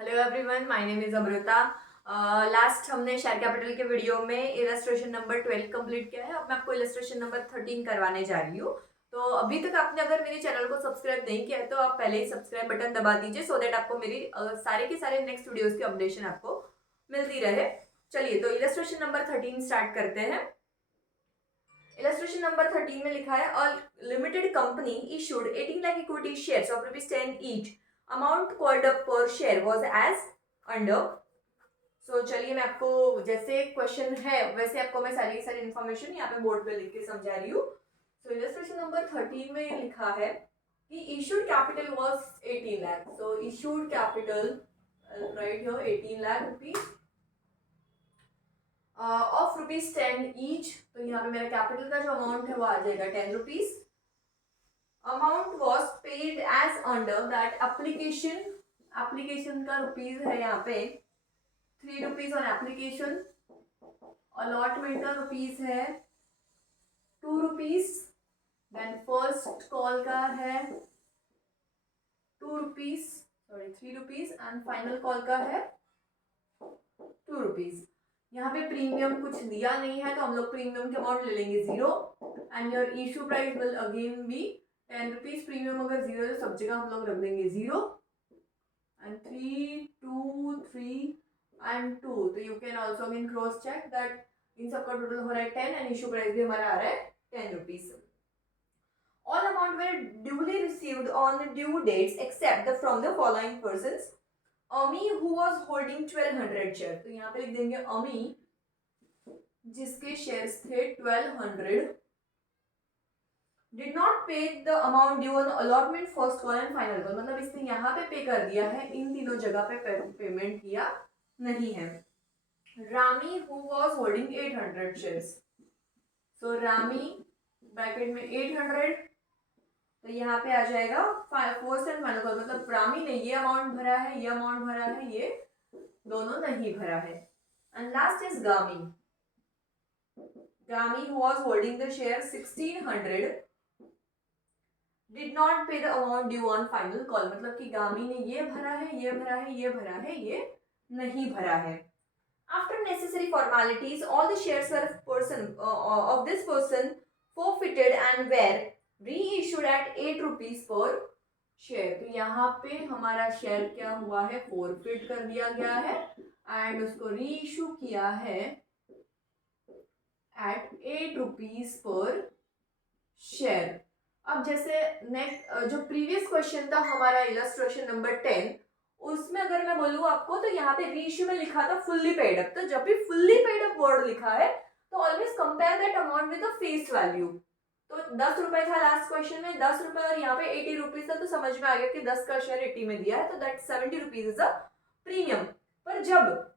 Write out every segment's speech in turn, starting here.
Hello everyone, my name is Amrita. Last हमने share capital के video में इलस्ट्रेशन नंबर 12 कंप्लीट किया है। अब मैं आपको इलस्ट्रेशन नंबर 13 करवाने जा रही हूँ। तो अभी तक आपने अगर मेरे चैनल को सब्सक्राइब नहीं किया है तो आप पहले ही सब्सक्राइब बटन दबा दीजिए, सो दैट आपको मेरी सारे के सारे नेक्स्ट वीडियोस की अपडेशन आपको मिलती रहे। चलिए, तो इलस्ट्रेशन नंबर 13 स्टार्ट करते हैं। इलस्ट्रेशन नंबर 13 में लिखा है, a limited company issued 18 lakh equity shares of ₹10 each. Amount called up पर शेयर वाज एज अंडर। सो चलिए, मैं आपको जैसे क्वेश्चन है वैसे आपको मैं सारी सारी इन्फॉर्मेशन यहाँ पे बोर्ड पे लिख के समझा रही हूँ। सो इलस्ट्रेशन नंबर 13 में ये लिखा है कि issued capital was 18 lakh. So issued capital right here 18 lakh rupees of ₹10 each. तो यहाँ पे मेरा कैपिटल का जो अमाउंट है वो आ जाएगा 10 rupees. Amount was paid as under that application. Application का रुपीज है यहाँ पे 3 रुपीज ऑन एप्लीकेशन। अलॉटमेंट का रुपीज है 2 रुपीज। देन फर्स्ट कॉल का है 2 rupees, sorry 3 rupees, and final call का है 2 रुपीज। यहाँ पे प्रीमियम कुछ दिया नहीं है तो हम लोग प्रीमियम के अमाउंट ले लेंगे 0 and your issue price will again be 10 rupees. Premium अगर 0 है तो सब जगह हम लोग रख देंगे 0 एंड 3 2 3 एंड 2। तो you can also again cross check that इन सबका टोटल हो रहा है 10 एंड इशू प्राइस भी हमारा आ रहा है 10 rupees. All amount were duly received on the due dates except the from the following persons. अमी who was holding 1200 शेयर। तो यहाँ पे लिख देंगे अमी जिसके शेयर्स थे 1200 did not pay the amount due on allotment first call and final call। मतलब इसने यहाँ पे पे कर दिया है, इन तीनों जगह पे पेमेंट किया नहीं है। Rami who was holding 800 shares. So Rami bracket में 800, तो यहाँ पे आ जाएगा फर्स्ट एंड फाइनल कॉल। मतलब रामी ने ये अमाउंट भरा है, ये अमाउंट भरा है, ये दोनों नहीं भरा है। एंड लास्ट इज गामी। गामी who was holding the share 1600 did not pay the amount due on final call। मतलब कि गामी ने ये भरा है, ये भरा है, ये भरा है, ये नहीं भरा है। After necessary formalities, all the shares were of this person forfeited and were reissued at 8 rupees per share. तो यहाँ पे हमारा शेयर क्या हुआ है, फोरफिट कर दिया गया है एंड उसको रीइश्यू किया है एट 8 रुपीज पर शेयर। अब जैसे नेक्स्ट जो प्रीवियस क्वेश्चन था हमारा इलस्ट्रेशन नंबर 10, उसमें अगर मैं बोलूँ आपको तो यहाँ पे रीइश्यू में लिखा था फुल्ली पेड अप। तो जब भी फुल्ली पेड अप वर्ड लिखा है तो always compare that amount with the face value. तो 10 रुपए था लास्ट क्वेश्चन में, 10 रुपए और यहाँ पे 80 रुपीज था, तो समझ में आ गया कि 10 का शेयर 80 में दिया है तो that 70 rupees is a premium. पर जब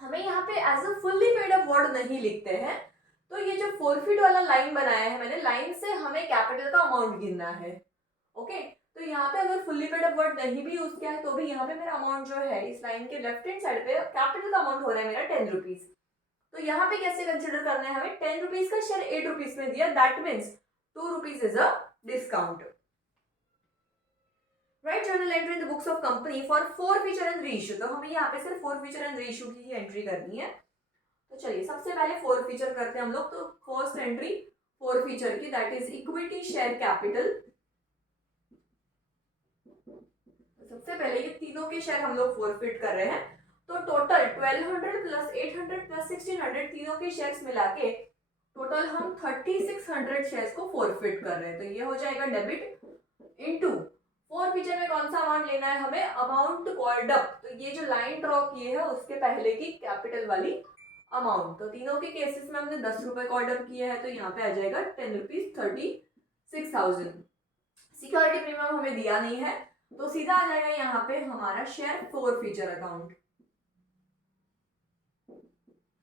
हमें यहाँ पे as a fully paid up word नहीं लिखते हैं तो ये जो फोरफिट वाला लाइन बनाया है मैंने, लाइन से हमें कैपिटल का अमाउंट गिनना है। ओके, तो यहाँ पे अगर फुल्ली पेड अप वर्ड नहीं भी यूज किया है तो भी यहाँ पे मेरा अमाउंट जो है इस लाइन के लेफ्ट हैंड साइड पे कैपिटल का अमाउंट हो रहा है मेरा 10 रुपीज। तो यहाँ पे कैसे कंसिडर करना है हमें, 10 रुपीज का शेयर 8 रुपीज में दिया, that means 2 rupees is a discount. Write journal entry in the books of company for forfeiture and reissue। तो हमें यहाँ पे सिर्फ forfeiture and reissue की ही एंट्री करनी है। तो चलिए सबसे पहले forfeiture करते हैं हम लोग। तो फर्स्ट एंट्री forfeiture की, that is equity share capital. सबसे पहले ये तीनों के शेयर हम लोग forfeit कर रहे हैं। तो टोटल 1200 प्लस 800 प्लस 1600 तीनों के शेयर्स मिला के टोटल हम 3600 शेयर्स को फोरफिट कर रहे हैं। तो ये हो जाएगा डेबिट इनटू फॉरफीचर में कौन सा अमाउंट लेना है हमें, अमाउंट कॉल्ड अप। तो ये जो लाइन ड्रॉ किए है उसके पहले की कैपिटल वाली अमाउंट। तो तीनों के केसेस में हमने 10 रुपए कॉल्ड अप किया है तो यहाँ पे आ जाएगा 10 रुपीज 36,000। सिक्योरिटी प्रीमियम हमें दिया नहीं है तो सीधा आ जाएगा यहाँ पे हमारा शेयर फोरफीचर अकाउंट।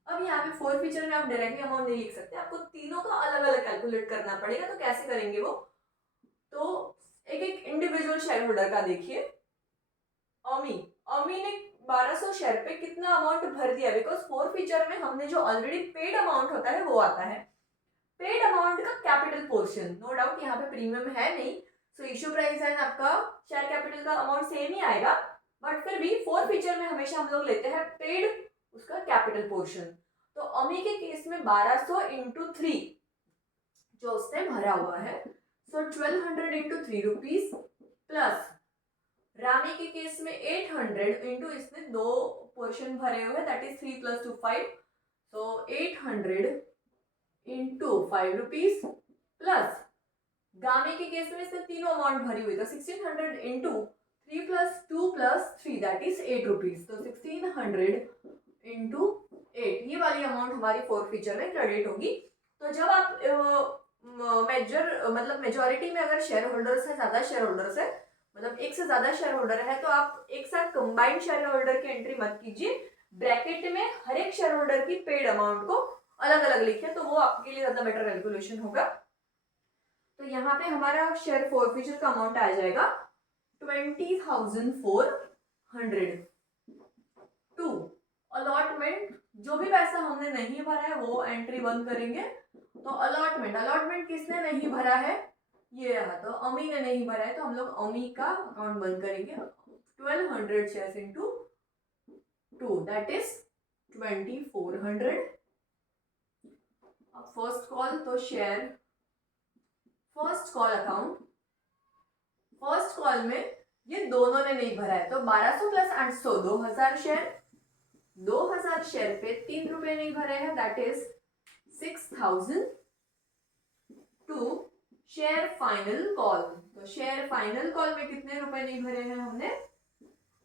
अब यहाँ पे फोरफीचर में आप डायरेक्टली अमाउंट नहीं लिख सकते, आपको तीनों का अलग अलग कैलकुलेट करना पड़ेगा। तो कैसे करेंगे वो, तो एक एक इंडिविजुअल शेयर होल्डर का देखिए। अमी अमी ने 1200 शेयर पे कितना अमाउंट भर दिया, बिकॉज फोरफीचर में हमने जो ऑलरेडी पेड अमाउंट होता है वो आता है, पेड अमाउंट का कैपिटल पोर्शन। नो डाउट यहाँ पे प्रीमियम है नहीं, सो इश्यू प्राइस एंड आपका शेयर कैपिटल का अमाउंट सेम ही आएगा, बट फिर भी फोर फीचर में हमेशा हम लोग लेते हैं पेड उसका कैपिटल पोर्शन। तो अमी के केस में 1200 इंटू 3 जो उसने भरा हुआ है, सो 1200 इंटू 3 रुपीज, प्लस रामी के केस में 800 इंटू इसने दो पोर्शन भरे हुए, that is 3 plus 2 5, so 800 into 5 rupees, plus गामी के केस में इसने तीनों अमाउंट भरी हुई, तो 1600 into 3 plus 2 plus 3 that is 8 rupees, तो 1600 इंटू 8 ये वाली अमाउंट हमारी फोर्थ फीचर में क्रेडिट होगी। तो जब आप मतलब मेजोरिटी में अगर शेयर होल्डर्स है, ज्यादा शेयर होल्डर्स है, मतलब एक से ज्यादा शेयर होल्डर है, तो आप एक साथ कंबाइंड शेयर होल्डर की एंट्री मत कीजिए, ब्रैकेट में हर एक शेयर होल्डर की पेड अमाउंट को अलग अलग लिखिए, तो वो आपके लिए ज्यादा बेटर कैलकुलेशन होगा। तो यहाँ पे हमारा शेयर फॉरफीचर का अमाउंट आ जाएगा 20,400। टू अलॉटमेंट, जो भी पैसा हमने नहीं भरा है वो एंट्री बंद करेंगे। तो अलॉटमेंट किसने नहीं भरा है, ये रहा, तो अमी ने नहीं भरा है, तो हम लोग अमी का अकाउंट बंद करेंगे। 1200 शेयर्स इंटू 2 दैट इज 2400। अब फर्स्ट कॉल, तो share first call account, first call में ये दोनों ने नहीं भरा है, तो 1200 प्लस 800 2000 शेयर, 2000 शेयर पे 3 रुपए नहीं भरे हैं, that is 6000। To share final call, तो शेयर फाइनल कॉल में कितने रुपए नहीं भरे हैं हमने,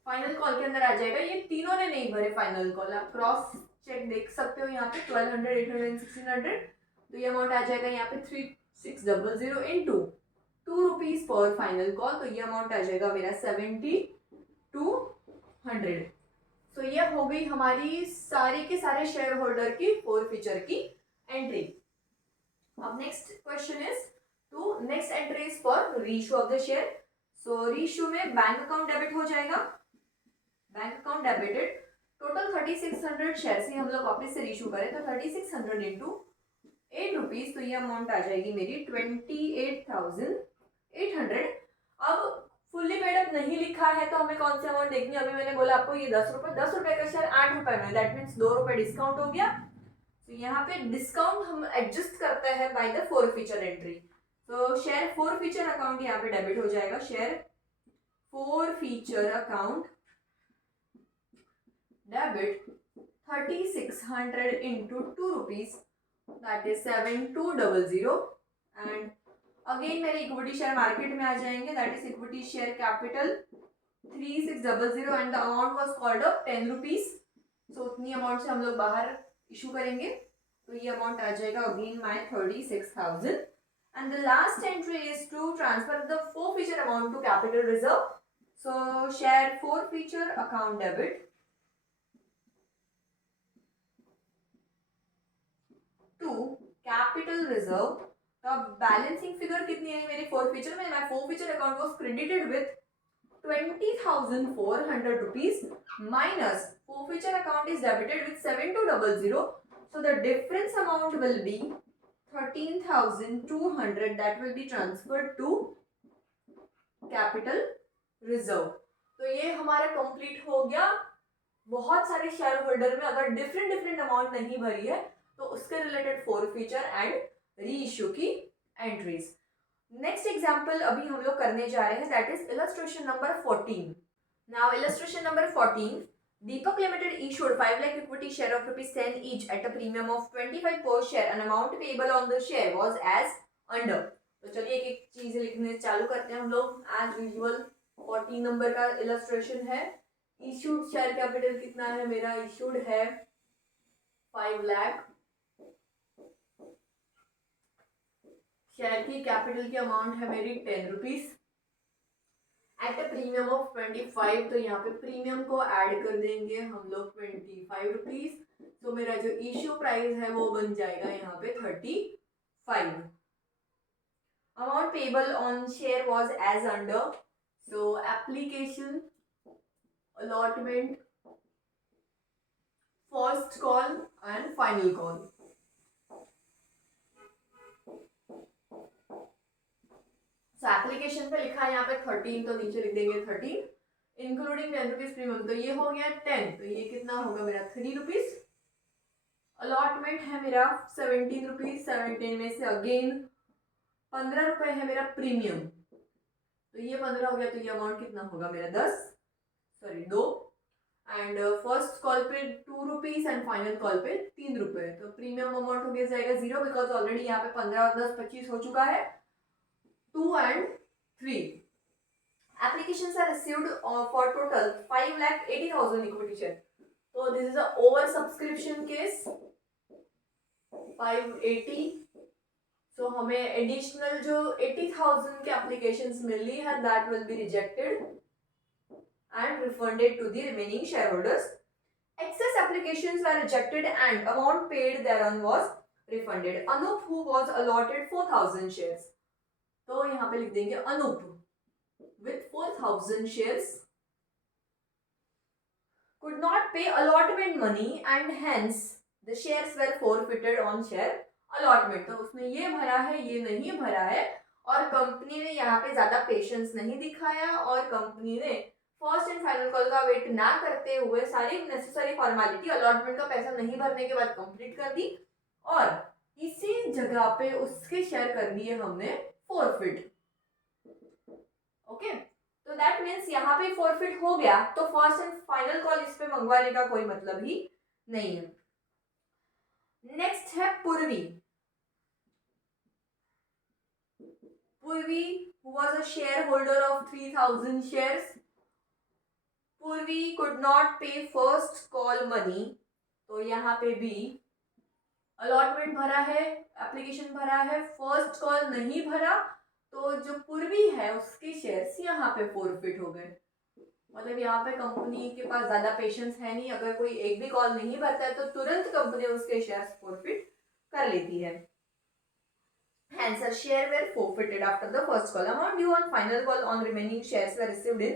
फाइनल कॉल के अंदर आ जाएगा, ये तीनों ने नहीं भरे फाइनल कॉल, आप क्रॉस चेक देख सकते हो यहाँ पे 1200 800 1600, तो ये अमाउंट आ जाएगा यहाँ पे 3600 into 2 rupees per final call, तो ये अमाउंट आ जाएगा मेरा 7200। तो ये हो गई हमारी सारे के सारे शेयर होल्डर की फोर फीचर की एंट्री। अब नेक्स्ट क्वेश्चन इज, तो next entry is for reissue of the share. So reissue में बैंक अकाउंट डेबिट हो जाएगा, bank account debited, total 3600 share से हम लोग वापस से रीइश्यू करें, तो 3600 इंटू 8 रुपीज, तो ये अमाउंट आ जाएगी मेरी 28,800। अब फुल्ली पेड अप नहीं लिखा है, तो हमें कौन सी अमाउंट देखनी है, अभी मैंने बोला आपको ये 10 रुपए का शेयर 8 रुपए में, दैट मीन्स 2 रुपए डिस्काउंट हो गया, तो यहाँ पे डिस्काउंट हम एडजस्ट करते हैं by the forfeiture entry. तो शेयर फोर फीचर अकाउंट यहाँ पे डेबिट हो जाएगा, share forfeiture account debit 3600 into 2 rupees that is 7200, and again मेरे इक्विटी शेयर मार्केट में आ जाएंगे, that is equity share capital 3600 and the amount was called up 10 rupees, so उतनी amount से हम लोग बाहर इशू करेंगे, तो ये अमाउंट आ जाएगा again my 36,000। And the last entry is to transfer the forfeiture amount to capital reserve. So share forfeiture account debit to capital reserve. तो अब बैलेंसिंग फिगर कितनी है मेरी फोर फीचर में, my forfeiture account was credited with 20,400 rupees minus forfeiture account is debited with 7200, so the difference amount will be 13,200 that will be transferred to capital reserve। तो ये हमारा complete हो गया। बहुत सारे शेयर होल्डर में अगर डिफरेंट अमाउंट नहीं भरी है, तो उसके related four feature and re issue की एंट्रीज। नेक्स्ट एग्जाम्पल अभी हम लोग करने जा रहे हैं, that is illustration number 14। Now illustration number 14, Deepak Limited issued 5 lakh equity share of ₹10 each at a premium of 25 per share, and amount payable on the share was as under। तो चलिए एक एक चीज लिखने चालू करते हैं हम लोग। एज यूजुअल 14 नंबर का इलस्ट्रेशन है। इश्यूड शेयर कैपिटल कितना है मेरा, इश्यूड है 5 लाख, शेयर की कैपिटल की अमाउंट है मेरी 10 rupees, at a premium of 25, तो यहाँ पे प्रीमियम को ऐड कर देंगे हम लोग 25 रुपीज, तो मेरा जो इश्यू प्राइस है वो बन जाएगा यहाँ पे 35। Amount payable on share was as under, so application, allotment, first call and final call. Application पे लिखा है यहाँ पे 13, तो नीचे लिख देंगे 13। इंक्लूडिंग 10 रुपीज प्रीमियम, तो ये हो गया 10, तो ये कितना होगा मेरा 3 रुपीज। अलॉटमेंट है मेरा 17 रुपीज, 17 में से अगेन 15 रुपए है मेरा प्रीमियम, तो ये 15 हो गया, तो ये अमाउंट कितना होगा मेरा 2। एंड फर्स्ट कॉल पे 2 रुपीज एंड फाइनल कॉल पे 3 रुपए, तो प्रीमियम अमाउंट हो गया जाएगा 0, बिकॉज ऑलरेडी यहाँ पे 15 और 10 25 हो चुका है। 2 and 3 applications are received for total 5,80,000 equity share, so this is a over subscription case 580, so हमें एडिशनल जो 80,000 के applications मिली है that will be rejected and refunded to the remaining shareholders. Excess applications were rejected and amount paid thereon was refunded. Anup, who was allotted 4,000 shares, तो यहाँ पे लिख देंगे Anoop with 4,000 shares could not pay allotment money and hence the shares were forfeited on share allotment. तो उसने ये भरा है, ये नहीं भरा है, और कंपनी ने यहाँ पे ज्यादा पेशेंस नहीं दिखाया और कंपनी ने फर्स्ट एंड फाइनल कॉल का वेट ना करते हुए सारी नेसेसरी फॉर्मेलिटी अलॉटमेंट का पैसा नहीं भरने के बाद कंप्लीट कर दी, और इसी जगह पे उसके शेयर कर दिए हमने फॉरफिट। ओके, तो दैट मीन्स यहाँ पे फॉरफिट हो गया, तो फर्स्ट एंड फाइनल कॉल इस पे मंगवाने का कोई मतलब ही नहीं है। नेक्स्ट है पूर्वी। पूर्वी who was a shareholder of 3,000 shares. पूर्वी could not pay first call money, तो यहाँ पे भी अलॉटमेंट भरा है, एप्लीकेशन भरा है, फर्स्ट कॉल नहीं भरा, तो जो पूर्वी है उसके शेयर्स यहाँ पे फॉरफिट हो गए। मतलब यहाँ पे कंपनी के पास ज्यादा पेशेंस है नहीं, अगर कोई एक भी कॉल नहीं भरता है तो तुरंत कंपनी उसके शेयर्स फॉरफिट कर लेती है। Hence, a share were forfeited after the first call. Amount due on final call on remaining shares were received in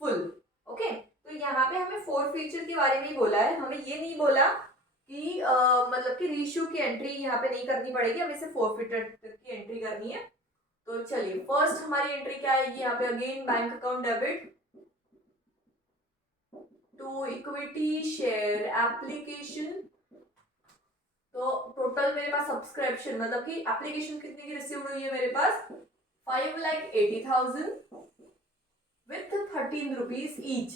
full. Okay, तो यहाँ पे हमें फॉरफीचर के बारे में ही बोला है, हमें ये नहीं बोला कि मतलब कि रीइश्यू की एंट्री यहाँ पे नहीं करनी पड़ेगी, हमें सिर्फ फॉरफिटेड की एंट्री करनी है। तो चलिए फर्स्ट हमारी एंट्री क्या आएगी यहाँ पे, again bank account debit to equity share application. तो टोटल मेरे पास सब्सक्रिप्शन मतलब कि एप्लीकेशन कितने की रिसीव हुई है मेरे पास 5,80,000 विथ 13 रुपीज ईच।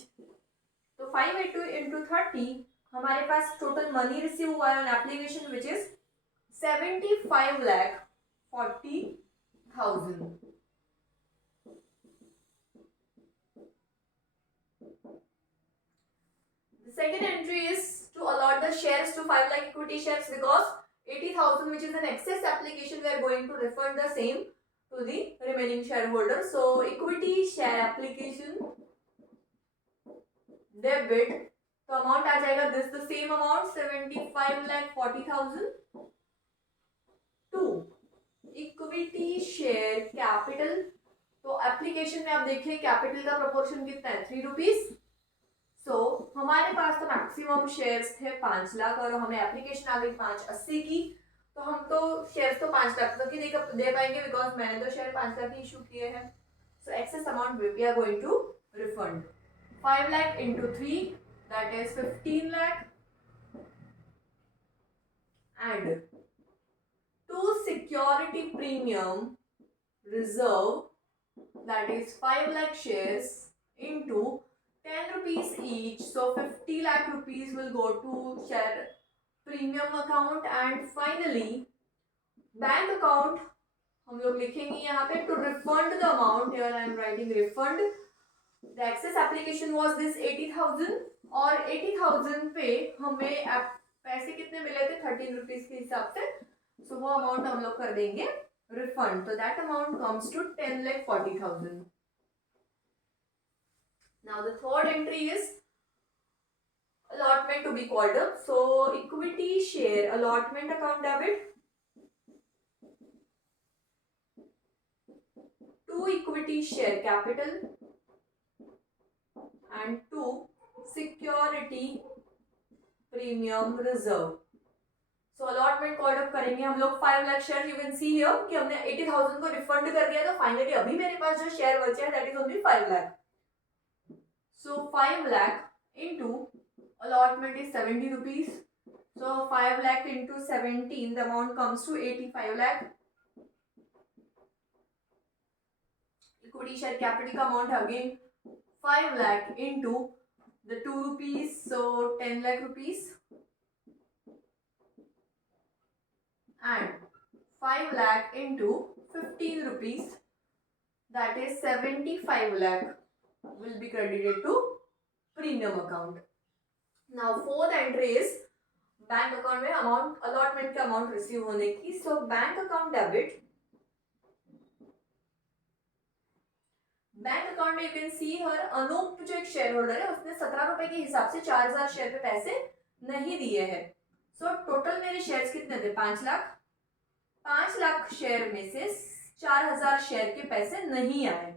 तो 582 into 30 हमारे पास टोटल मनी रिसीव हुआ है on application which is 75,40,000। The second entry is to allot the shares to 5 lakh equity shares, because 80,000 which is an excess application we are going to refund the same to the remaining shareholders. So equity share application debit, तो amount आ जाएगा this the same amount 75,40,000 to equity share capital. तो application में आप देखिए capital का proportion कितना है 3 रुपीज। सो हमारे पास तो मैक्सिमम शेयर्स थे 5 लाख और हमें एप्लीकेशन आ गई 580 की, तो हम तो शेयर्स तो 5 लाख तक ही दे पाएंगे बिकॉज मैंने तो शेयर 5 लाख ही इशू किए हैं। So excess amount we are going to refund 5 lakh into 3 that is 15 lakh and to security premium reserve that is 5 lakh shares into 10 rupees each, so 50 lakh rupees will go to share premium account and finally bank account हम लोग लिखेंगे यहाँ पे to refund the amount, here I am writing refund। The excess application was this 80,000 और 80,000 पे हमें पैसे कितने मिले थे 13 रुपीज के हिसाब से, सो वो अमाउंट हम लोग कर देंगे रिफंड, तो that amount comes to 10,40,000। Now the third entry is allotment to be called up, so equity share allotment account debit to equity share capital and to security premium reserve। So allotment called up करेंगे हम लोग 5 lakh share. You can see here कि हमने 80,000 को refund कर दिया, तो finally अभी मेरे पास जो शेयर बचे हैं that is only 5 lakh. So 5 lakh into allotment is 70 rupees. So 5 lakh into 17, the amount comes to 85 lakh. Equity share capital का amount again 5 lakh into the 2 rupees, so 10 lakh rupees, and 5 lakh into 15 rupees, that is 75 lakh will be credited to premium account. Now fourth entry is bank account में amount allotment का amount receive होने की. सो bank account debit, bank account में you can see हर अनूप जो एक share holder है उसने 17 रुपए के हिसाब से 4000 शेयर पे पैसे नहीं दिए हैं. सो टोटल मेरे शेयर्स कितने थे? 5 लाख. 5 लाख शेयर में से 4000 शेयर के पैसे नहीं आए.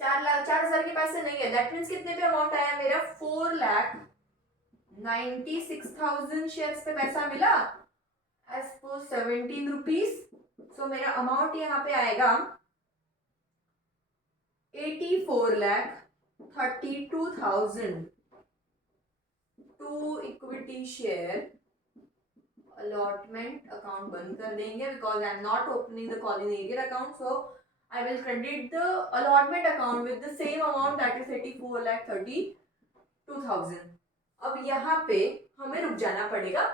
4,00,000 के पैसे नहीं है. दैट मीन्स कितने पे अमाउंट आया मेरा? 4,96,000 शेयर्स पे पैसा मिला एज पर 17 रुपीज. सो मेरा अमाउंट यहाँ पे आएगा 84,32,000 to equity share allotment account बंद कर देंगे because I am not opening the Colin Ager account. So I will credit the allotment account with the same amount, that is 84,32,000. अब यहाँ पे हमें रुक जाना पड़ेगा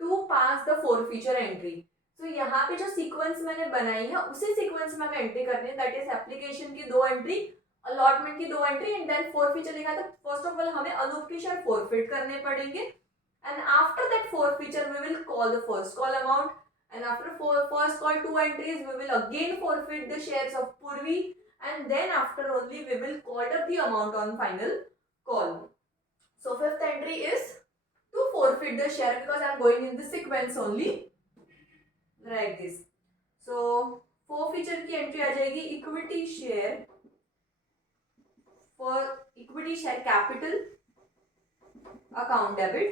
to pass the forfeiture entry. तो यहाँ पे जो सीक्वेंस मैंने बनाई है उसी सीक्वेंस में हमें एंट्री करनी है. दैट इज एप्लीकेशन की 2 एंट्री, अलॉटमेंट की 2 एंट्री एंड देन फॉरफीचर लिखा. तो फर्स्ट ऑफ ऑल हमें अनूप की शेयर फॉरफिट करने पड़ेंगे and after that forfeiture we will call the first call amount, and after first call 2 entries we will again forfeit the shares of Purvi, and then after only we will call up the amount on final call. So fifth entry is to forfeit the share because I am going in the sequence only like this. So forfeiture की entry आ जाएगी equity share for equity share capital account debit.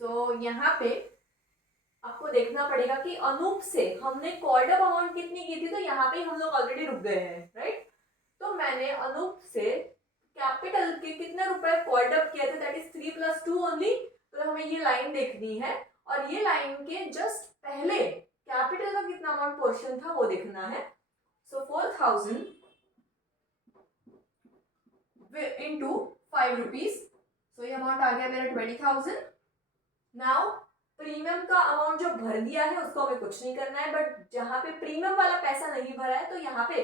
तो यहाँ पे आपको देखना पड़ेगा कि अनूप से हमने कॉल्ड अप अमाउंट कितनी की थी. तो यहाँ पे हम लोग ऑलरेडी रुक गए हैं, राइट. तो मैंने अनूप से कैपिटल के कितने रुपए कॉल्ड अप किए थे, दैट इज 3 + 2 ओनली. तो हमें ये लाइन देखनी है और ये लाइन के जस्ट पहले कैपिटल का कितना अमाउंट पोर्शन था वो देखना है. सो 4,000 into 5 रुपीज. सो ये अमाउंट आ गया मेरा 20,000. नाउ प्रीमियम का अमाउंट जो भर दिया है उसको हमें कुछ नहीं करना है, बट जहां पे प्रीमियम वाला पैसा नहीं भरा है तो यहाँ पे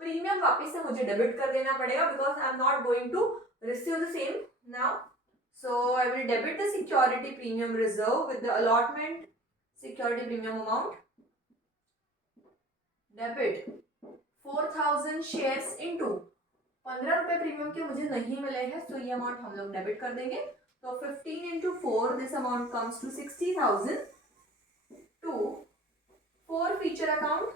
प्रीमियम वापस से मुझे डेबिट कर देना पड़ेगा because I am not going to receive the same now. So I will debit the security premium reserve with the allotment security premium amount. Debit 4,000 shares into 15 रुपए प्रीमियम के मुझे नहीं मिले हैं, तो ये अमाउंट हम लोग डेबिट कर देंगे. So 15 into 4, this amount comes to 60,000 to forfeiture account.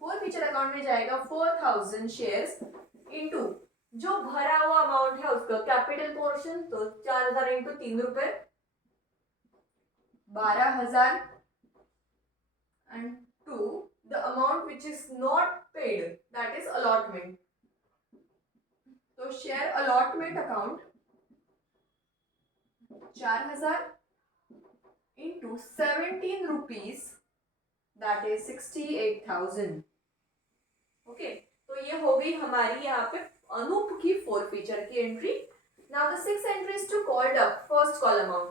forfeiture account में जाएगा 4,000 shares into जो भरा हुआ अमाउंट है उसका कैपिटल पोर्शन. तो 4,000 into 3 रुपए 12,000 and 2 the amount which is not paid, that is allotment. तो share allotment account 4,000 into 17 rupees, that is 68,000. Okay, तो ये हो गई हमारी यहाँ पे अनूप की फॉरफीचर की entry. Now the 6 entries to called up first call amount.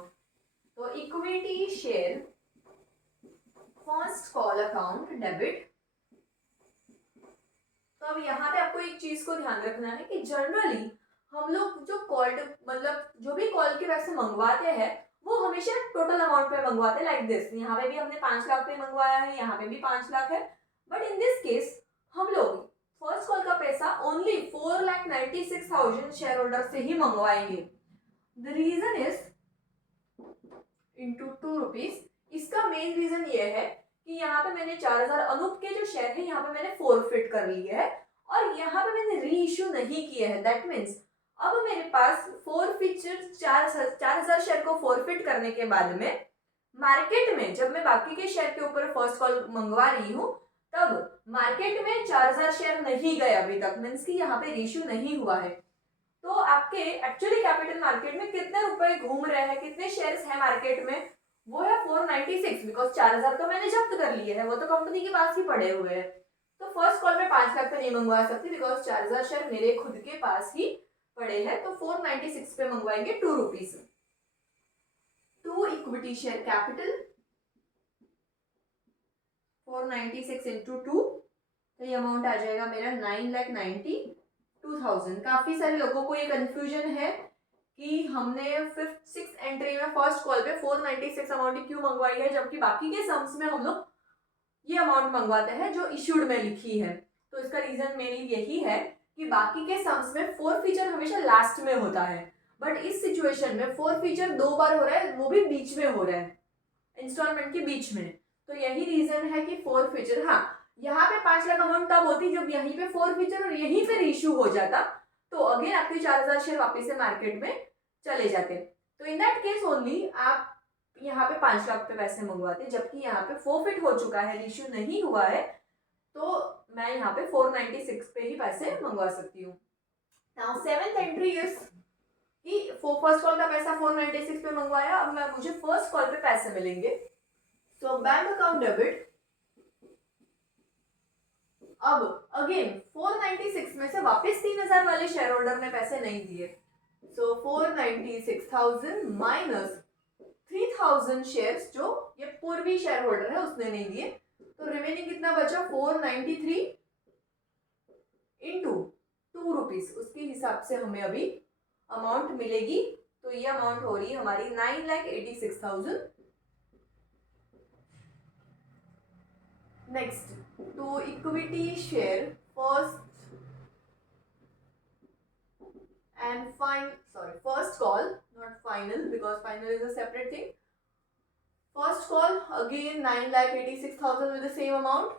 तो equity share first call account debit. तो अब यहाँ पे आपको एक चीज को ध्यान रखना है कि जनरली हम लोग जो कॉल्ड मतलब जो भी कॉल के पैसे मंगवाते हैं वो हमेशा टोटल अमाउंट पे मंगवाते हैं लाइक दिस. यहाँ पे भी हमने 5 लाख पे मंगवाया है, यहाँ पे भी 5 लाख है, बट इन दिस केस हम लोग फर्स्ट कॉल का पैसा ओनली 4,96,000 शेयर होल्डर से ही मंगवाएंगे. The reason is into 2 rupees. इसका मेन रीजन ये है कि यहाँ पे मैंने 4,000 अनूप के जो शेयर है यहाँ पे मैंने फॉरफिट कर लिए है और यहाँ पे मैंने री इश्यू नहीं किए हैं. दैट मीन्स अब मेरे पास फॉरफिचर 4,000 शेयर को फॉरफिट करने के बाद में मार्केट में जब मैं बाकी के शेयर के ऊपर फर्स्ट कॉल मंगवा रही हूँ तब मार्केट में 4000 शेयर नहीं गए अभी तक, मीन्स कि यहाँ पे रेशियो नहीं हुआ है, तो आपके एक्चुअली कैपिटल मार्केट में कितने रुपए घूम रहे हैं, कितने शेयर्स हैं मार्केट में, वो है 496, बिकॉज 4000 तो मैंने जब्त कर लिए हैं, वो तो कंपनी के पास ही पड़े हुए हैं। तो फर्स्ट कॉल में 5 लाख पे नहीं मंगवा सकती, बिकॉज 4000 शेयर मेरे खुद के पास ही पड़े हैं, तो 496 पे मंगवाएंगे 2 rupees. 2 equity share capital 496 into 2, तो ये अमाउंट आ जाएगा मेरा 9,92,000। काफी सारे लोगों को ये कंफ्यूजन है कि हमने 5th-6th एंट्री में फर्स्ट कॉल पे 496 अमाउंट क्यों मंगवाई है, जबकि बाकी के सम्स में हम लोग ये अमाउंट मंगवाते हैं जो इश्यूड में लिखी है। तो इसका रीजन मेनली यही है कि बाकी के सम्स में फोर फीचर हमेशा लास्ट में होता है, बट इस सिचुएशन में फोर फीचर 2 बार हो रहा है, वो भी बीच में हो रहा है, इंस्टॉलमेंट के बीच में। तो यही रीजन है कि फोर फीचर, हाँ यहाँ पे 5 लाख अमाउंट तब होती जब यहीं पे फोर फीचर और यहीं पे इशू हो जाता, तो अगेन आपके 4000 शेयर वापस से मार्केट में चले जाते। तो इन दैट केस ओनली आप यहाँ पे 5 लाख पे पैसे मंगवाते, जबकि यहाँ पे फोरफिट हो चुका है, इश्यू नहीं हुआ है, तो मैं यहाँ पे 496 पे ही पैसे मंगवा सकती हूँ। नाउ 7th एंट्री इज कि फर्स्ट कॉल का पैसा 496 पे मंगवाया, अब मैं मुझे फर्स्ट कॉल पे पैसे मिलेंगे। सो बैंक अकाउंट डेबिट, अब अगेन 496 में से वापस 3000 वाले शेयर होल्डर ने पैसे नहीं दिए, सो 496,000 माइनस 3000 शेयर्स जो ये पूर्वी शेयर होल्डर है उसने नहीं दिए, तो रिमेनिंग कितना बचा 493 इंटू 2 रुपीज, उसके हिसाब से हमें अभी अमाउंट मिलेगी। तो ये अमाउंट हो रही है हमारी 9,86,000। नेक्स्ट, तो equity share first and first call, not final because final is a separate thing. First call again 9,86,000 with the same amount.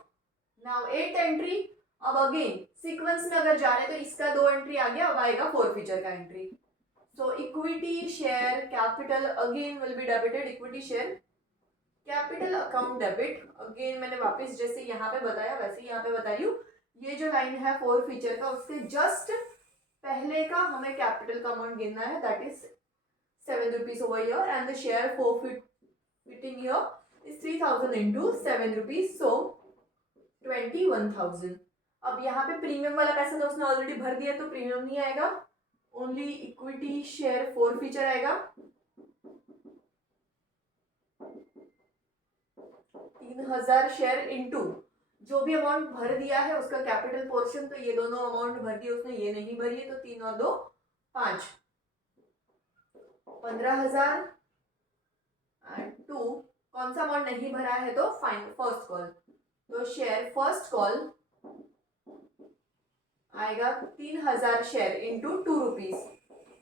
Now 8th entry, अब अगेन सीक्वेंस में अगर जा रहे तो इसका 2 एंट्री आ गया, अब आएगा फोर फीचर का entry. So equity share capital again will be debited, equity share capital account debit, again मैंने वापस जैसे यहाँ पे बताया वैसे यहाँ पे बता रही हूँ। ये जो लाइन है फोर फीचर का, उसके जस्ट पहले का हमें कैपिटल का अमाउंट गिनना है, that is 7 rupees over here, and the share forfeiting here is 3000 into 7 rupees, so 21,000। अब यहाँ पे प्रीमियम वाला पैसा तो उसने ऑलरेडी भर दिया, तो प्रीमियम नहीं आएगा, only equity share four feature आएगा। 3000 शेयर इंटू जो भी अमाउंट भर दिया है उसका कैपिटल पोर्शन, तो ये दोनों अमाउंट भर दिए उसने, ये नहीं भरी है, तो 3 और 2 5, 15,000 एंड 2 कौन सा अमाउंट नहीं भरा है, तो फाइन फर्स्ट कॉल, तो शेयर फर्स्ट कॉल आएगा 3000 शेयर इंटू 2 रुपीज,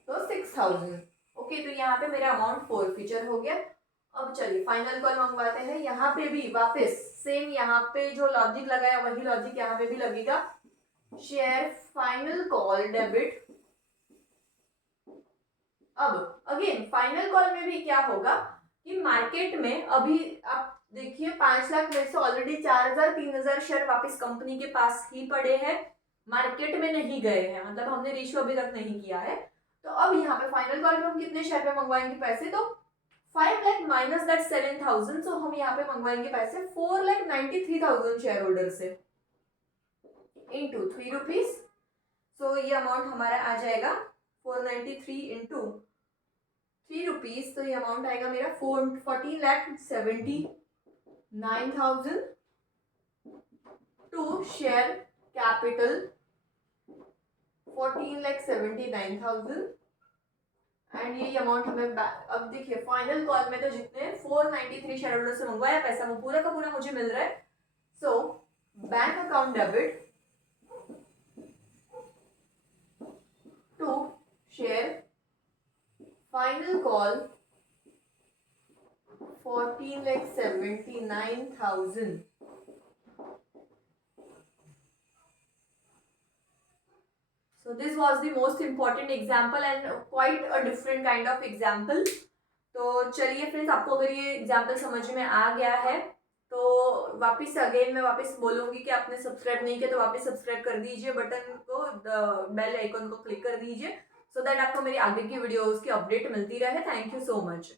तो 6000। ओके, तो यहाँ पे मेरा अमाउंट फोर फीचर हो गया। अब चलिए फाइनल कॉल मंगवाते हैं, यहाँ पे भी वापस सेम, यहाँ पे जो लॉजिक लगाया वही लॉजिक यहाँ पे भी लगेगा। शेयर फाइनल कॉल डेबिट, अब अगेन फाइनल कॉल में भी क्या होगा कि मार्केट में अभी आप देखिए 5 लाख में से ऑलरेडी 4,000 3,000 शेयर वापस कंपनी के पास ही पड़े हैं, मार्केट में नहीं गए हैं, मतलब हमने रेशियो अभी तक नहीं किया है। तो अब यहाँ पे फाइनल कॉल में हम कितने शेयर पे मंगवाएंगे पैसे, तो 5 लाख माइनस दैट 7,000, सो हम यहाँ पे मंगवाएंगे पैसे 4,93,000 शेयर होल्डर से इंटू 3 रुपीज, सो ये अमाउंट हमारा आ जाएगा 493 इंटू 3 रुपीज, तो ये अमाउंट आएगा मेरा 14,79,000 टू शेयर कैपिटल 14,79,000, एंड ये अमाउंट हमें अब देखिए फाइनल कॉल में तो जितने 493 शेयर होल्डर से मंगवाया पैसा वो पूरा का पूरा मुझे मिल रहा है। So bank account debit to share final call 14,79,000। So this was the most important example and quite a different kind of example. तो चलिए फ्रेंड्स, आपको अगर ये एग्जाम्पल समझ में आ गया है तो वापस अगेन मैं वापस बोलूंगी कि आपने सब्सक्राइब नहीं किया तो वापस सब्सक्राइब कर दीजिए, बटन को बेल आइकन को क्लिक कर दीजिए, सो दैट आपको मेरी आगे की वीडियोस की अपडेट मिलती रहे। Thank you so much.